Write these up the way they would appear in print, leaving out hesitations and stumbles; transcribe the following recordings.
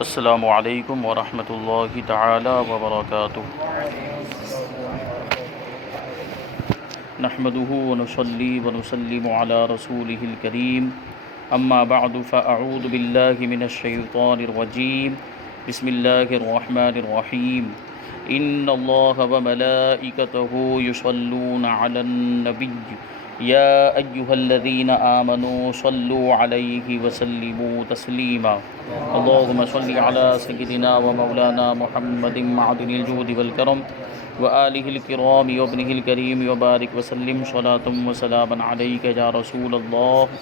السلام علیکم ورحمۃ اللہ تعالی وبرکاتہ۔ نحمده ونصلي ونسلم على رسوله الكريم، اما بعد فاعوذ باللہ من الشیطان الرجیم، بسم اللہ الرحمن الرحیم۔ ان اللہ وملائکتہ یصلون علی النبی یا ایہا الذین آمنوا صلوا علیہ وسلموا تسلیما۔ اللہم صل علی سیدنا ومولانا محمد معدن الجود والکرم وآلہ الکرام وابنہ الکریم وبارک وسلم صلاۃ وسلاما علیک یا رسول اللہ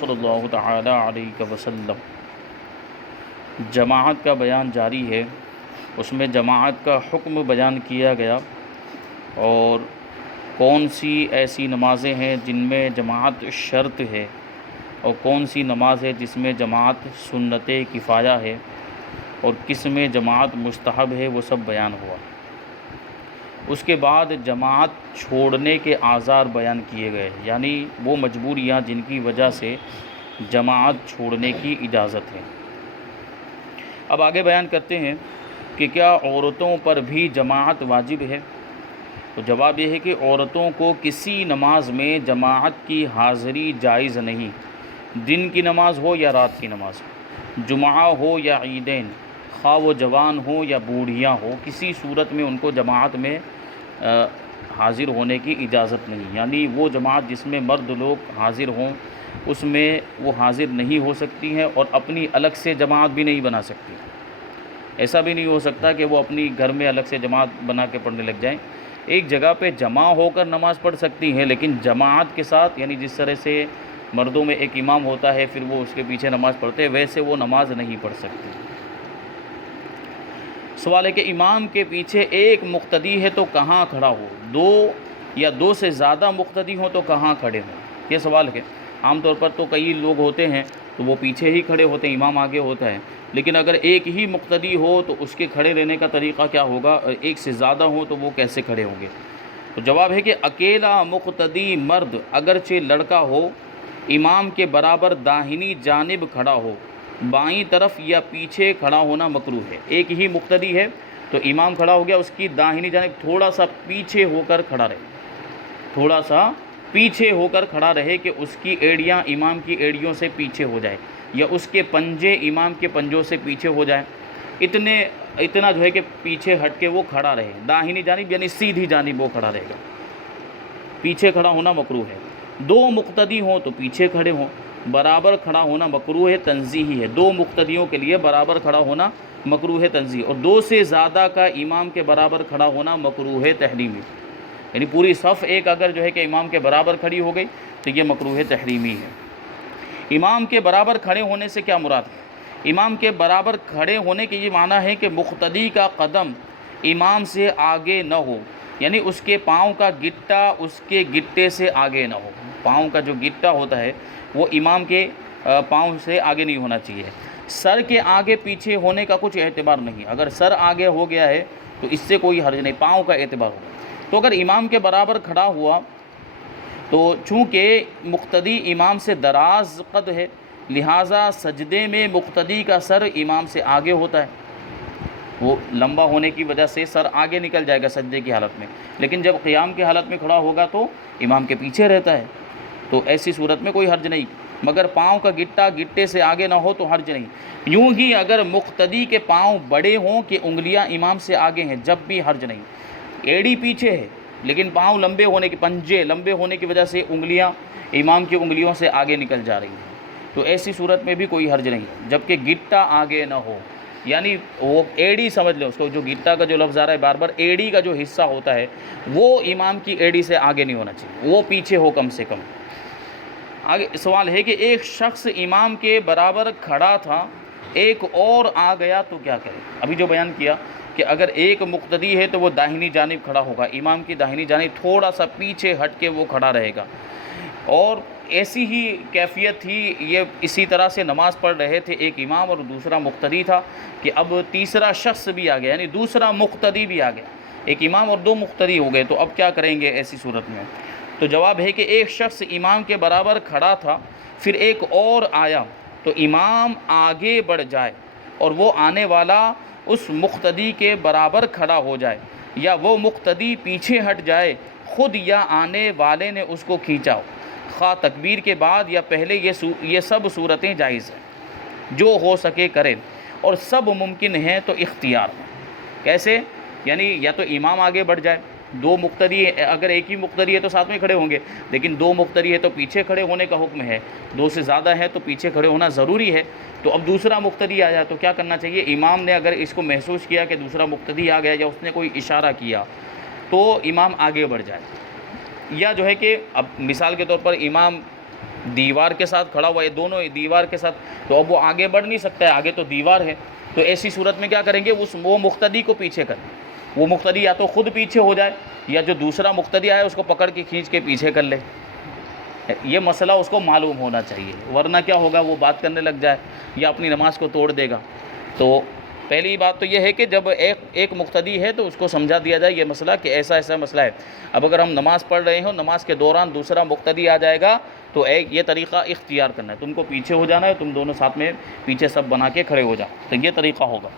صلی اللہ تعالی علیہ وسلم۔ جماعت کا بیان جاری ہے، اس میں جماعت کا حکم بیان کیا گیا اور کون سی ایسی نمازیں ہیں جن میں جماعت شرط ہے اور کون سی نماز ہے جس میں جماعت سنت کفایہ ہے اور کس میں جماعت مستحب ہے، وہ سب بیان ہوا۔ اس کے بعد جماعت چھوڑنے کے آزار بیان کیے گئے، یعنی وہ مجبوریاں جن کی وجہ سے جماعت چھوڑنے کی اجازت ہے۔ اب آگے بیان کرتے ہیں کہ کیا عورتوں پر بھی جماعت واجب ہے؟ تو جواب یہ ہے کہ عورتوں کو کسی نماز میں جماعت کی حاضری جائز نہیں، دن کی نماز ہو یا رات کی نماز، جمعہ ہو یا عیدین، خواہ وہ جوان ہو یا بوڑھیاں ہو، کسی صورت میں ان کو جماعت میں حاضر ہونے کی اجازت نہیں، یعنی وہ جماعت جس میں مرد لوگ حاضر ہوں اس میں وہ حاضر نہیں ہو سکتی ہیں اور اپنی الگ سے جماعت بھی نہیں بنا سکتی۔ ایسا بھی نہیں ہو سکتا کہ وہ اپنی گھر میں الگ سے جماعت بنا کے پڑھنے لگ جائیں۔ ایک جگہ پہ جمع ہو کر نماز پڑھ سکتی ہیں، لیکن جماعت کے ساتھ، یعنی جس طرح سے مردوں میں ایک امام ہوتا ہے پھر وہ اس کے پیچھے نماز پڑھتے ہیں، ویسے وہ نماز نہیں پڑھ سکتی۔ سوال ہے کہ امام کے پیچھے ایک مقتدی ہے تو کہاں کھڑا ہو، دو یا دو سے زیادہ مقتدی ہوں تو کہاں کھڑے ہوں؟ یہ سوال ہے۔ عام طور پر تو کئی لوگ ہوتے ہیں تو وہ پیچھے ہی کھڑے ہوتے ہیں، امام آگے ہوتا ہے، لیکن اگر ایک ہی مقتدی ہو تو اس کے کھڑے رہنے کا طریقہ کیا ہوگا؟ ایک سے زیادہ ہو تو وہ کیسے کھڑے ہوں گے؟ تو جواب ہے کہ اکیلا مقتدی مرد اگرچہ لڑکا ہو، امام کے برابر داہنی جانب کھڑا ہو، بائیں طرف یا پیچھے کھڑا ہونا مکروہ ہے۔ ایک ہی مقتدی ہے تو امام کھڑا ہو گیا، اس کی داہنی جانب تھوڑا سا پیچھے ہو کر کھڑا رہے، تھوڑا سا پیچھے ہو کر کھڑا رہے کہ اس کی ایڑیاں امام کی ایڑیوں سے پیچھے ہو جائے یا اس کے پنجے امام کے پنجوں سے پیچھے ہو جائے، اتنا جو ہے کہ پیچھے ہٹ کے وہ کھڑا رہے، داہنی جانب یعنی سیدھی جانب وہ کھڑا رہے گا، پیچھے کھڑا ہونا مکروہ ہے۔ دو مقتدی ہوں تو پیچھے کھڑے ہوں، برابر کھڑا ہونا مکروہ ہے، تنزیہی ہے۔ دو مقتدیوں کے لیے برابر کھڑا ہونا مکروہ ہے، تنزیہی، اور دو سے زیادہ کا امام کے برابر کھڑا ہونا مکروہ ہے، تحریمی، یعنی پوری صف ایک اگر جو ہے کہ امام کے برابر کھڑی ہو گئی تو یہ مکروہ تحریمی ہے۔ امام کے برابر کھڑے ہونے سے کیا مراد ہے؟ امام کے برابر کھڑے ہونے کے یہ معنی ہے کہ مقتدی کا قدم امام سے آگے نہ ہو، یعنی اس کے پاؤں کا گٹا اس کے گٹے سے آگے نہ ہو۔ پاؤں کا جو گٹا ہوتا ہے وہ امام کے پاؤں سے آگے نہیں ہونا چاہیے۔ سر کے آگے پیچھے ہونے کا کچھ اعتبار نہیں، اگر سر آگے ہو گیا ہے تو اس سے کوئی حرج نہیں، پاؤں کا اعتبار ہوگا۔ تو اگر امام کے برابر کھڑا ہوا تو چونکہ مقتدی امام سے دراز قد ہے، لہٰذا سجدے میں مقتدی کا سر امام سے آگے ہوتا ہے، وہ لمبا ہونے کی وجہ سے سر آگے نکل جائے گا سجدے کی حالت میں، لیکن جب قیام کی حالت میں کھڑا ہوگا تو امام کے پیچھے رہتا ہے، تو ایسی صورت میں کوئی حرج نہیں، مگر پاؤں کا گٹا گٹے سے آگے نہ ہو تو حرج نہیں۔ یوں ہی اگر مقتدی کے پاؤں بڑے ہوں کہ انگلیاں امام سے آگے ہیں، جب بھی حرج نہیں۔ ایڑی پیچھے ہے لیکن پاؤں لمبے ہونے کی، پنجے لمبے ہونے کی وجہ سے انگلیاں امام کی انگلیوں سے آگے نکل جا رہی ہیں، تو ایسی صورت میں بھی کوئی حرج نہیں، جبکہ گٹا آگے نہ ہو، یعنی وہ ایڑی سمجھ لیں اس کو، جو گٹا کا جو لفظ آ رہا ہے بار بار، ایڑی کا جو حصہ ہوتا ہے وہ امام کی ایڑی سے آگے نہیں ہونا چاہیے، وہ پیچھے ہو کم سے کم۔ آگے سوال ہے کہ ایک شخص امام کے برابر کھڑا تھا، ایک اور آ گیا تو کیا کرے؟ ابھی جو بیان کیا کہ اگر ایک مقتدی ہے تو وہ داہنی جانب کھڑا ہوگا، امام کی داہنی جانب تھوڑا سا پیچھے ہٹ کے وہ کھڑا رہے گا، اور ایسی ہی کیفیت تھی، یہ اسی طرح سے نماز پڑھ رہے تھے، ایک امام اور دوسرا مقتدی تھا، کہ اب تیسرا شخص بھی آ گیا، یعنی دوسرا مقتدی بھی آ گیا، ایک امام اور دو مقتدی ہو گئے، تو اب کیا کریں گے ایسی صورت میں؟ تو جواب ہے کہ ایک شخص امام کے برابر کھڑا تھا، پھر ایک اور آیا تو امام آگے بڑھ جائے اور وہ آنے والا اس مقتدی کے برابر کھڑا ہو جائے، یا وہ مقتدی پیچھے ہٹ جائے خود یا آنے والے نے اس کو کھینچا ہو، خواہ تکبیر کے بعد یا پہلے، یہ سب صورتیں جائز ہیں، جو ہو سکے کرے، اور سب ممکن ہیں تو اختیار ہو۔ کیسے؟ یعنی یا تو امام آگے بڑھ جائے، دو مقتدی، اگر ایک ہی مقتدی ہے تو ساتھ میں کھڑے ہوں گے، لیکن دو مقتدی ہے تو پیچھے کھڑے ہونے کا حکم ہے، دو سے زیادہ ہے تو پیچھے کھڑے ہونا ضروری ہے۔ تو اب دوسرا مقتدی آ جائے تو کیا کرنا چاہیے؟ امام نے اگر اس کو محسوس کیا کہ دوسرا مقتدی آ گیا، یا اس نے کوئی اشارہ کیا، تو امام آگے بڑھ جائے۔ یا جو ہے کہ اب مثال کے طور پر امام دیوار کے ساتھ کھڑا ہوا ہے، دونوں دیوار کے ساتھ، تو اب وہ آگے بڑھ نہیں سکتا ہے، آگے تو دیوار ہے، تو ایسی صورت میں کیا کریں گے؟ وہ مقتدی کو پیچھے کریں، وہ مقتدی یا تو خود پیچھے ہو جائے، یا جو دوسرا مقتدی آیا اس کو پکڑ کے کھینچ کے پیچھے کر لے۔ یہ مسئلہ اس کو معلوم ہونا چاہیے، ورنہ کیا ہوگا؟ وہ بات کرنے لگ جائے یا اپنی نماز کو توڑ دے گا۔ تو پہلی بات تو یہ ہے کہ جب ایک مقتدی ہے تو اس کو سمجھا دیا جائے یہ مسئلہ کہ ایسا ایسا مسئلہ ہے۔ اب اگر ہم نماز پڑھ رہے ہوں، نماز کے دوران دوسرا مقتدی آ جائے گا تو یہ طریقہ اختیار کرنا ہے، تم کو پیچھے ہو جانا ہے، تم دونوں ساتھ میں پیچھے سب بنا کے کھڑے ہو جاؤ، تو یہ طریقہ ہوگا۔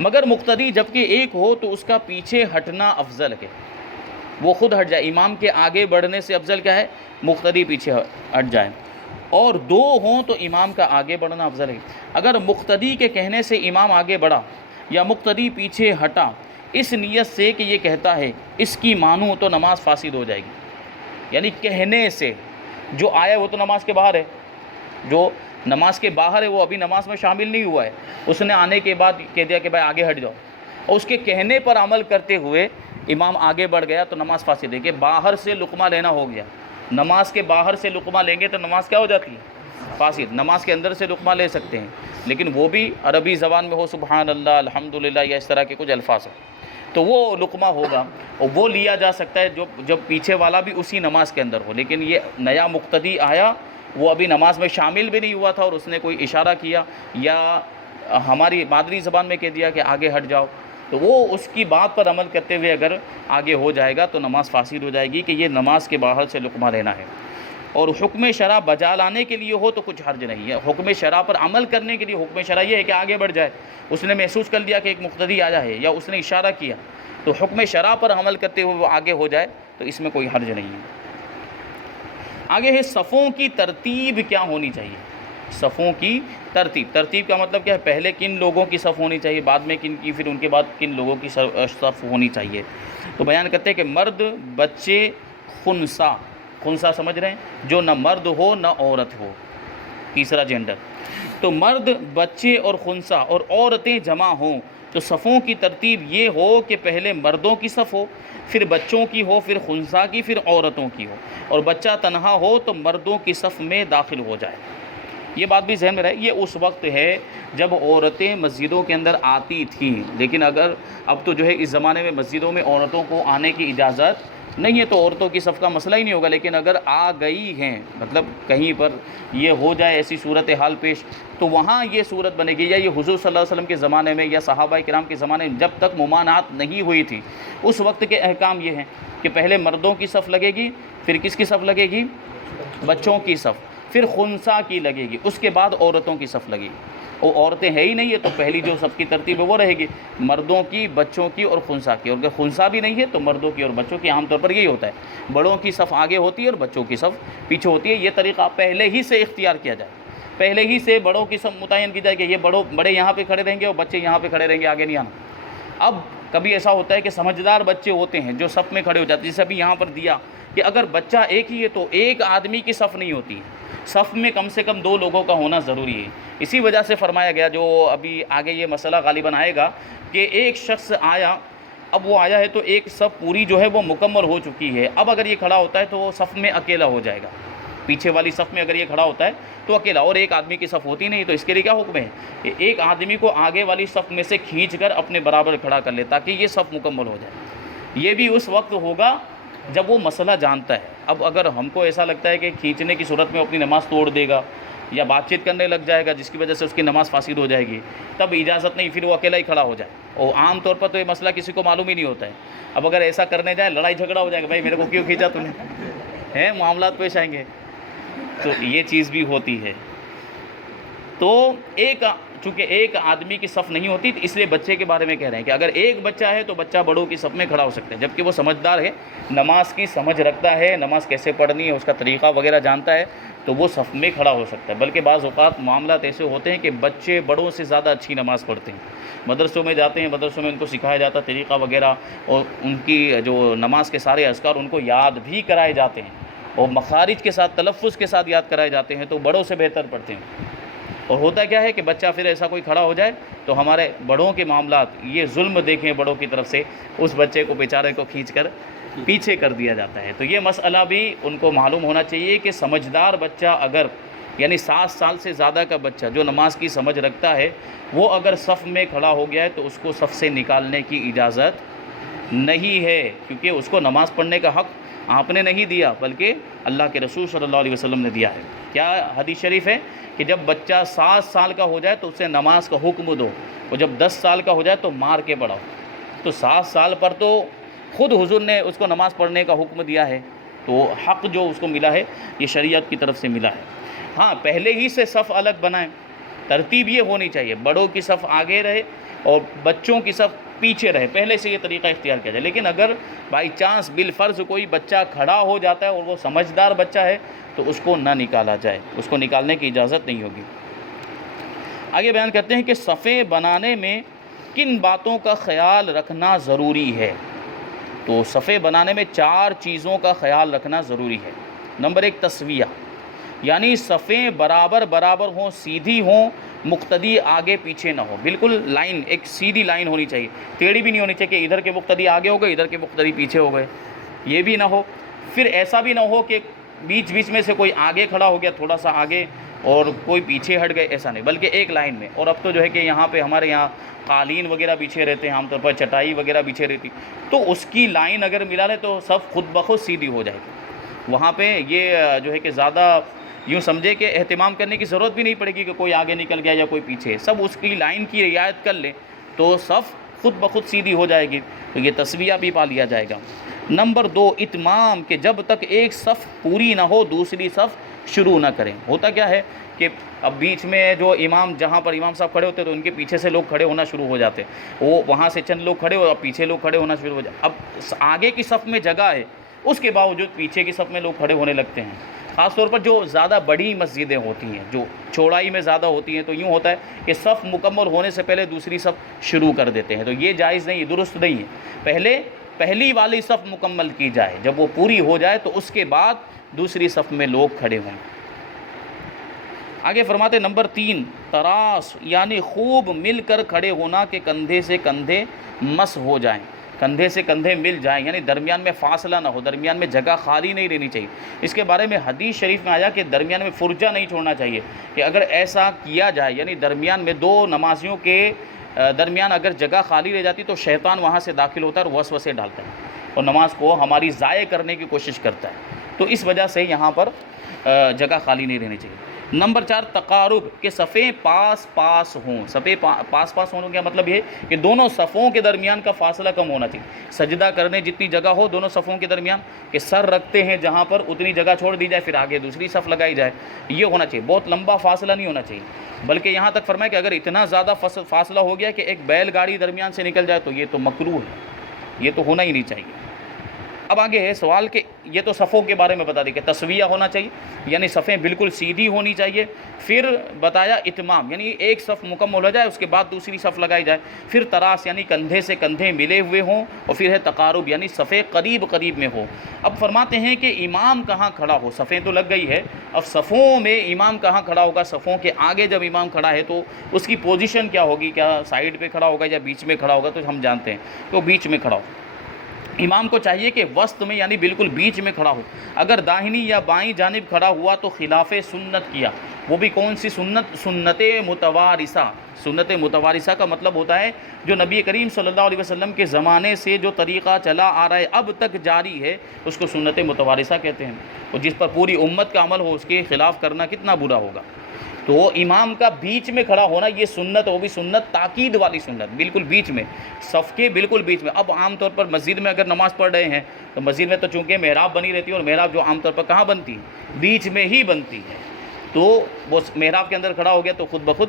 مگر مقتدی جبکہ ایک ہو تو اس کا پیچھے ہٹنا افضل ہے، وہ خود ہٹ جائے۔ امام کے آگے بڑھنے سے افضل کیا ہے؟ مقتدی پیچھے ہٹ جائے۔ اور دو ہوں تو امام کا آگے بڑھنا افضل ہے۔ اگر مقتدی کے کہنے سے امام آگے بڑھا یا مقتدی پیچھے ہٹا اس نیت سے کہ یہ کہتا ہے اس کی مانوں، تو نماز فاسد ہو جائے گی۔ یعنی کہنے سے، جو آیا وہ تو نماز کے باہر ہے، جو نماز کے باہر ہے وہ ابھی نماز میں شامل نہیں ہوا ہے، اس نے آنے کے بعد کہہ دیا کہ بھائی آگے ہٹ جاؤ، اور اس کے کہنے پر عمل کرتے ہوئے امام آگے بڑھ گیا تو نماز فاسد ہے۔ کہ باہر سے لقمہ لینا ہو گیا، نماز کے باہر سے لقمہ لیں گے تو نماز کیا ہو جاتی ہے؟ فاسد۔ نماز کے اندر سے لقمہ لے سکتے ہیں، لیکن وہ بھی عربی زبان میں ہو، سبحان اللہ، الحمدللہ، یا اس طرح کے کچھ الفاظ ہو، تو وہ لقمہ ہوگا، اور وہ لیا جا سکتا ہے جب پیچھے والا بھی اسی نماز کے اندر ہو۔ لیکن یہ نیا مقتدی آیا، وہ ابھی نماز میں شامل بھی نہیں ہوا تھا، اور اس نے کوئی اشارہ کیا یا ہماری مادری زبان میں کہہ دیا کہ آگے ہٹ جاؤ، تو وہ اس کی بات پر عمل کرتے ہوئے اگر آگے ہو جائے گا تو نماز فاسد ہو جائے گی، کہ یہ نماز کے باہر سے لقمہ لینا ہے۔ اور حکم شرع بجا لانے کے لیے ہو تو کچھ حرج نہیں ہے۔ حکم شرع پر عمل کرنے کے لیے حکم شرع یہ ہے کہ آگے بڑھ جائے، اس نے محسوس کر لیا کہ ایک مقتدی آیا ہے، یا اس نے اشارہ کیا، تو حکم شرع پر عمل کرتے ہوئے وہ آگے ہو جائے تو اس میں کوئی حرج نہیں ہے۔ آگے ہے صفوں کی ترتیب کیا ہونی چاہیے۔ صفوں کی ترتیب کا مطلب کیا ہے؟ پہلے کن لوگوں کی صف ہونی چاہیے، بعد میں کن کی، پھر ان کے بعد کن لوگوں کی صف ہونی چاہیے۔ تو بیان کرتے ہیں کہ مرد، بچے، خنثی سمجھ رہے ہیں، جو نہ مرد ہو نہ عورت ہو، تیسرا جینڈر۔ تو مرد، بچے اور خنثی اور عورتیں جمع ہوں تو صفوں کی ترتیب یہ ہو کہ پہلے مردوں کی صف ہو، پھر بچوں کی ہو، پھر خنثی کی، پھر عورتوں کی ہو، اور بچہ تنہا ہو تو مردوں کی صف میں داخل ہو جائے۔ یہ بات بھی ذہن میں رہے، یہ اس وقت ہے جب عورتیں مسجدوں کے اندر آتی تھیں، لیکن اب تو جو ہے اس زمانے میں مسجدوں میں عورتوں کو آنے کی اجازت نہیں ہے، تو عورتوں کی صف کا مسئلہ ہی نہیں ہوگا۔ لیکن اگر آ گئی ہیں، مطلب کہیں پر یہ ہو جائے ایسی صورتحال پیش، تو وہاں یہ صورت بنے گی، یا یہ حضور صلی اللہ علیہ وسلم کے زمانے میں یا صحابہ کرام کے زمانے میں جب تک ممانعت نہیں ہوئی تھی، اس وقت کے احکام یہ ہیں کہ پہلے مردوں کی صف لگے گی، پھر کس کی صف لگے گی؟ بچوں کی صف، پھر خنثی کی لگے گی، اس کے بعد عورتوں کی صف لگے گی۔ اور عورتیں ہے ہی نہیں ہے تو پہلی جو صف کی ترتیب ہے وہ رہے گی مردوں کی، بچوں کی اور خنثی کی، اور اگر خنثی بھی نہیں ہے تو مردوں کی اور بچوں کی۔ عام طور پر یہی ہوتا ہے، بڑوں کی صف آگے ہوتی ہے اور بچوں کی صف پیچھے ہوتی ہے۔ یہ طریقہ پہلے ہی سے اختیار کیا جائے، پہلے ہی سے بڑوں کی صف متعین کی جائے کہ یہ بڑے یہاں پہ کھڑے رہیں گے اور بچے یہاں پہ کھڑے رہیں گے، آگے نہیں آنا۔ اب کبھی ایسا ہوتا ہے کہ سمجھدار بچے ہوتے ہیں جو صف میں کھڑے ہو جاتے ہیں، جیسے ابھی یہاں پر دیا کہ اگر بچہ ایک ہی ہے تو ایک آدمی کی صف نہیں ہوتی، صف میں کم سے کم 2 لوگوں کا ہونا ضروری ہے۔ اسی وجہ سے فرمایا گیا، جو ابھی آگے یہ مسئلہ غالباً آئے گا، کہ ایک شخص آیا، اب وہ آیا ہے تو ایک صف پوری جو ہے وہ مکمل ہو چکی ہے، اب اگر یہ کھڑا ہوتا ہے تو وہ صف میں اکیلا ہو جائے گا، پیچھے والی صف میں اگر یہ کھڑا ہوتا ہے تو اکیلا، اور ایک آدمی کی صف ہوتی نہیں، تو اس کے لیے کیا حکم ہے کہ ایک آدمی کو آگے والی صف میں سے کھینچ کر اپنے برابر کھڑا کر لے تاکہ یہ صف مکمل ہو جائے۔ یہ بھی اس وقت ہوگا جب وہ مسئلہ جانتا ہے۔ اب اگر ہم کو ایسا لگتا ہے کہ کھینچنے کی صورت میں اپنی نماز توڑ دے گا یا بات چیت کرنے لگ جائے گا جس کی وجہ سے اس کی نماز فاسد ہو جائے گی، تب اجازت نہیں، پھر وہ اکیلا ہی کھڑا ہو جائے۔ اور عام طور پر تو یہ مسئلہ کسی کو معلوم ہی نہیں ہوتا ہے۔ اب اگر ایسا کرنے جائے لڑائی جھگڑا ہو جائے گا، بھائی میرے کو کیوں کھینچا تم نے، معاملات پیش آئیں گے، تو یہ چیز بھی ہوتی ہے۔ تو ایک چونکہ ایک آدمی کی صف نہیں ہوتی، اس لیے بچے کے بارے میں کہہ رہے ہیں کہ اگر ایک بچہ ہے تو بچہ بڑوں کی صف میں کھڑا ہو سکتا ہے، جبکہ وہ سمجھدار ہے، نماز کی سمجھ رکھتا ہے، نماز کیسے پڑھنی ہے اس کا طریقہ وغیرہ جانتا ہے، تو وہ صف میں کھڑا ہو سکتا ہے۔ بلکہ بعض اوقات معاملات ایسے ہوتے ہیں کہ بچے بڑوں سے زیادہ اچھی نماز پڑھتے ہیں، مدرسوں میں جاتے ہیں، مدرسوں میں ان کو سکھایا جاتا ہے طریقہ وغیرہ، اور ان کی جو نماز کے سارے اذکار ان کو یاد بھی کرائے جاتے ہیں، اور مخارج کے ساتھ، تلفظ کے ساتھ یاد کرائے جاتے ہیں، تو بڑوں سے بہتر پڑھتے ہیں۔ اور ہوتا کیا ہے کہ بچہ پھر ایسا کوئی کھڑا ہو جائے تو ہمارے بڑوں کے معاملات، یہ ظلم دیکھیں بڑوں کی طرف سے، اس بچے کو بیچارے کو کھینچ کر پیچھے کر دیا جاتا ہے۔ تو یہ مسئلہ بھی ان کو معلوم ہونا چاہیے کہ سمجھدار بچہ اگر، یعنی 7 سال سے زیادہ کا بچہ جو نماز کی سمجھ رکھتا ہے، وہ اگر صف میں کھڑا ہو گیا ہے تو اس کو صف سے نکالنے کی اجازت نہیں ہے، کیونکہ اس کو نماز پڑھنے کا حق آپ نے نہیں دیا بلکہ اللہ کے رسول صلی اللہ علیہ وسلم نے دیا ہے۔ کیا حدیث شریف ہے کہ جب بچہ 7 سال کا ہو جائے تو اسے نماز کا حکم دو، اور جب 10 سال کا ہو جائے تو مار کے پڑھاؤ۔ تو 7 سال پر تو خود حضور نے اس کو نماز پڑھنے کا حکم دیا ہے، تو حق جو اس کو ملا ہے یہ شریعت کی طرف سے ملا ہے۔ ہاں، پہلے ہی سے صف الگ بنائیں، ترتیب یہ ہونی چاہیے، بڑوں کی صف آگے رہے اور بچوں کی صف پیچھے رہے، پہلے سے یہ طریقہ اختیار کیا جائے۔ لیکن اگر بائی چانس بالفرض کوئی بچہ کھڑا ہو جاتا ہے اور وہ سمجھدار بچہ ہے تو اس کو نہ نکالا جائے، اس کو نکالنے کی اجازت نہیں ہوگی۔ آگے بیان کرتے ہیں کہ صفیں بنانے میں کن باتوں کا خیال رکھنا ضروری ہے۔ تو صفیں بنانے میں 4 چیزوں کا خیال رکھنا ضروری ہے۔ نمبر 1، تسویہ، یعنی صفیں برابر برابر ہوں، سیدھی ہوں، مقتدی آگے پیچھے نہ ہو، بالکل لائن، ایک سیدھی لائن ہونی چاہیے، ٹیڑھی بھی نہیں ہونی چاہیے کہ ادھر کے مقتدی آگے ہو گئے، ادھر کے مقتدی پیچھے ہو گئے، یہ بھی نہ ہو۔ پھر ایسا بھی نہ ہو کہ بیچ بیچ میں سے کوئی آگے کھڑا ہو گیا تھوڑا سا آگے اور کوئی پیچھے ہٹ گئے، ایسا نہیں، بلکہ ایک لائن میں۔ اور اب تو جو ہے کہ یہاں پہ ہمارے یہاں قالین وغیرہ بچھے رہتے ہیں، عام طور پر چٹائی وغیرہ بچھے رہتی، تو اس کی لائن اگر ملا لے تو سب خود بخود سیدھی ہو جائے گی۔ وہاں پہ یہ جو ہے کہ زیادہ یوں سمجھے کہ اہتمام کرنے کی ضرورت بھی نہیں پڑے گی کہ کوئی آگے نکل گیا یا کوئی پیچھے، سب اس کی لائن کی رعایت کر لیں تو صف خود بخود سیدھی ہو جائے گی، تو یہ تسویہ بھی پا لیا جائے گا۔ نمبر 2، اتمام، کہ جب تک ایک صف پوری نہ ہو دوسری صف شروع نہ کریں۔ ہوتا کیا ہے کہ اب بیچ میں جو امام، جہاں پر امام صاحب کھڑے ہوتے ہیں تو ان کے پیچھے سے لوگ کھڑے ہونا شروع ہو جاتے ہیں، وہ وہاں سے چند لوگ کھڑے ہو اور پیچھے لوگ کھڑے ہونا شروع ہو جاتے، اب آگے کی صف میں جگہ ہے، اس کے باوجود پیچھے کی صف میں لوگ کھڑے ہونے لگتے ہیں۔ خاص طور پر جو زیادہ بڑی مسجدیں ہوتی ہیں، جو چوڑائی میں زیادہ ہوتی ہیں، تو یوں ہوتا ہے کہ صف مکمل ہونے سے پہلے دوسری صف شروع کر دیتے ہیں، تو یہ جائز نہیں، درست نہیں ہے۔ پہلی والی صف مکمل کی جائے، جب وہ پوری ہو جائے تو اس کے بعد دوسری صف میں لوگ کھڑے ہوں۔ آگے فرماتے نمبر 3، تراس، یعنی خوب مل کر کھڑے ہونا کہ کندھے سے کندھے مس ہو جائیں، کندھے سے کندھے مل جائیں، یعنی درمیان میں فاصلہ نہ ہو، درمیان میں جگہ خالی نہیں رہنی چاہیے۔ اس کے بارے میں حدیث شریف میں آیا کہ درمیان میں فرجہ نہیں چھوڑنا چاہیے، کہ اگر ایسا کیا جائے، یعنی درمیان میں 2 نمازیوں کے درمیان اگر جگہ خالی رہ جاتی تو شیطان وہاں سے داخل ہوتا ہے اور وسوسے ڈالتا ہے اور نماز کو ہماری ضائع کرنے کی کوشش کرتا ہے، تو اس وجہ سے یہاں پر جگہ خالی نہیں رہنی چاہیے۔ نمبر 4، تقارب، کہ صفیں پاس پاس ہوں۔ صفیں پاس پاس ہونے کا مطلب یہ کہ دونوں صفوں کے درمیان کا فاصلہ کم ہونا چاہیے، سجدہ کرنے جتنی جگہ ہو دونوں صفوں کے درمیان، کہ سر رکھتے ہیں جہاں پر اتنی جگہ چھوڑ دی جائے، پھر آگے دوسری صف لگائی جائے، یہ ہونا چاہیے، بہت لمبا فاصلہ نہیں ہونا چاہیے۔ بلکہ یہاں تک فرمایا کہ اگر اتنا زیادہ فاصلہ ہو گیا کہ ایک بیل گاڑی درمیان سے نکل جائے تو یہ تو مکروہ ہے، یہ تو ہونا ہی نہیں چاہیے۔ اب آگے ہے سوال کہ یہ تو صفوں کے بارے میں بتا دی کہ تسویہ ہونا چاہیے، یعنی صفیں بالکل سیدھی ہونی چاہیے، پھر بتایا اتمام، یعنی ایک صف مکمل ہو جائے اس کے بعد دوسری صف لگائی جائے، پھر تراس، یعنی کندھے سے کندھے ملے ہوئے ہوں، اور پھر ہے تقارب، یعنی صفیں قریب قریب میں ہو۔ اب فرماتے ہیں کہ امام کہاں کھڑا ہو، صفیں تو لگ گئی ہے، اب صفوں میں امام کہاں کھڑا ہوگا، صفوں کے آگے جب امام کھڑا ہے تو اس کی پوزیشن کیا ہوگی، کیا سائیڈ پہ کھڑا ہوگا یا بیچ میں کھڑا ہوگا، تو ہم جانتے ہیں کہ وہ بیچ میں کھڑا ہو۔ امام کو چاہیے کہ وسط میں، یعنی بالکل بیچ میں کھڑا ہو، اگر داہنی یا بائیں جانب کھڑا ہوا تو خلاف سنت کیا۔ وہ بھی کون سی سنت؟ سنت متوارثہ۔ سنت متوارثہ کا مطلب ہوتا ہے جو نبی کریم صلی اللہ علیہ وسلم کے زمانے سے جو طریقہ چلا آ رہا ہے اب تک جاری ہے، اس کو سنت متوارثہ کہتے ہیں، اور جس پر پوری امت کا عمل ہو اس کے خلاف کرنا کتنا برا ہوگا۔ تو امام کا بیچ میں کھڑا ہونا یہ سنت، وہ بھی سنت تاکید والی سنت، بالکل بیچ میں، صف کے بالکل بیچ میں۔ اب عام طور پر مسجد میں اگر نماز پڑھ رہے ہیں تو مسجد میں تو چونکہ محراب بنی رہتی ہے، اور محراب جو عام طور پر کہاں بنتی ہے؟ بیچ میں ہی بنتی ہے، تو وہ محراب کے اندر کھڑا ہو گیا تو خود بخود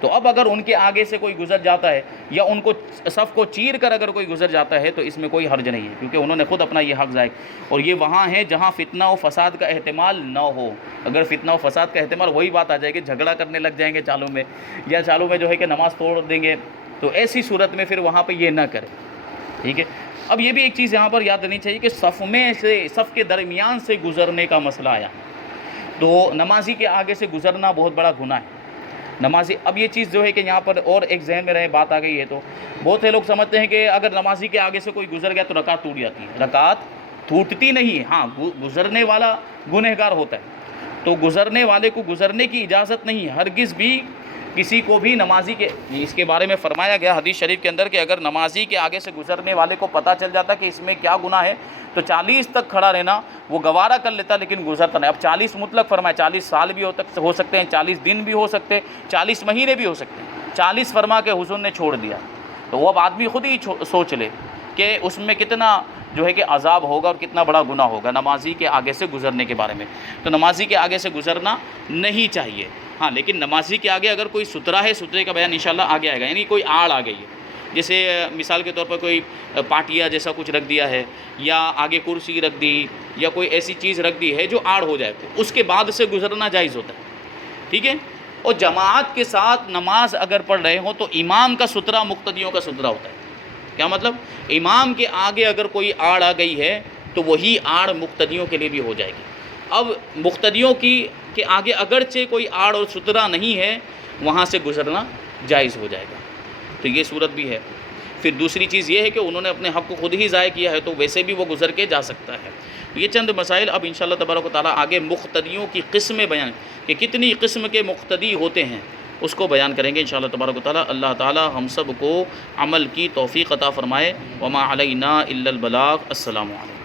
تو اب اگر ان کے آگے سے کوئی گزر جاتا ہے یا ان کو صف کو چیر کر اگر کوئی گزر جاتا ہے تو اس میں کوئی حرج نہیں ہے، کیونکہ انہوں نے خود اپنا یہ حق ضائع، اور یہ وہاں ہے جہاں فتنہ و فساد کا احتمال نہ ہو۔ اگر فتنہ و فساد کا احتمال، وہی بات آ جائے کہ جھگڑا کرنے لگ جائیں گے چالوں میں، یا چالوں میں جو ہے کہ نماز توڑ دیں گے، تو ایسی صورت میں پھر وہاں پہ یہ نہ کرے، ٹھیک ہے۔ اب یہ بھی ایک چیز یہاں پر یاد رہنی چاہیے کہ صف کے درمیان سے گزرنے کا مسئلہ آیا تو نمازی کے آگے سے گزرنا بہت بڑا گناہ ہے۔ نمازی، اب یہ چیز جو ہے کہ یہاں پر اور ایک ذہن میں رہے بات آ گئی ہے، تو بہت سے لوگ سمجھتے ہیں کہ اگر نمازی کے آگے سے کوئی گزر گیا تو رکعت ٹوٹ جاتی ہے۔ رکعت ٹوٹتی نہیں ہے، ہاں گزرنے والا گنہگار ہوتا ہے، تو گزرنے والے کو گزرنے کی اجازت نہیں ہے، ہرگز بھی کسی کو بھی نمازی کے، اس کے بارے میں فرمایا گیا حدیث شریف کے اندر کہ اگر نمازی کے آگے سے گزرنے والے کو پتہ چل جاتا کہ اس میں کیا گناہ ہے تو 40 تک کھڑا رہنا وہ گوارا کر لیتا، لیکن گزرتا نہیں۔ اب 40 مطلق فرمایا، 40 سال بھی ہو سکتے ہیں، 40 دن بھی ہو سکتے ہیں، 40 مہینے بھی ہو سکتے ہیں، 40 فرما کے حضور نے چھوڑ دیا، تو وہ اب آدمی خود ہی سوچ لے کہ اس میں کتنا جو ہے کہ عذاب ہوگا اور کتنا بڑا گناہ ہوگا نمازی کے آگے سے گزرنے کے بارے میں۔ تو نمازی کے آگے سے گزرنا نہیں چاہیے، ہاں لیکن نمازی کے آگے اگر کوئی سترہ ہے، سترے کا بیان انشاءاللہ آگے آئے گا، یعنی کوئی آڑ آ گئی ہے، جیسے مثال کے طور پر کوئی پاٹیا جیسا کچھ رکھ دیا ہے، یا آگے کرسی رکھ دی، یا کوئی ایسی چیز رکھ دی ہے جو آڑ ہو جائے، اس کے بعد سے گزرنا جائز ہوتا ہے، ٹھیک ہے۔ اور جماعت کے ساتھ نماز اگر پڑھ رہے ہوں تو امام کا سترہ مقتدیوں کا سترہ ہوتا ہے۔ کیا مطلب؟ امام کے آگے اگر کوئی آڑ آ گئی ہے تو وہی آڑ مقتدیوں کے لیے بھی ہو جائے گی۔ اب مقتدیوں کے آگے اگرچہ کوئی آڑ اور سترہ نہیں ہے، وہاں سے گزرنا جائز ہو جائے گا، تو یہ صورت بھی ہے۔ پھر دوسری چیز یہ ہے کہ انہوں نے اپنے حق کو خود ہی ضائع کیا ہے، تو ویسے بھی وہ گزر کے جا سکتا ہے۔ یہ چند مسائل اب انشاءاللہ تبارک و تعالیٰ آگے مقتدیوں کی قسمیں بیان، کہ کتنی قسم کے مقتدی ہوتے ہیں، اس کو بیان کریں گے انشاءاللہ تبارک و تعالیٰ۔ اللہ تعالیٰ ہم سب کو عمل کی توفیق عطا فرمائے۔ وما علینا الا البلاغ۔ السلام علیکم۔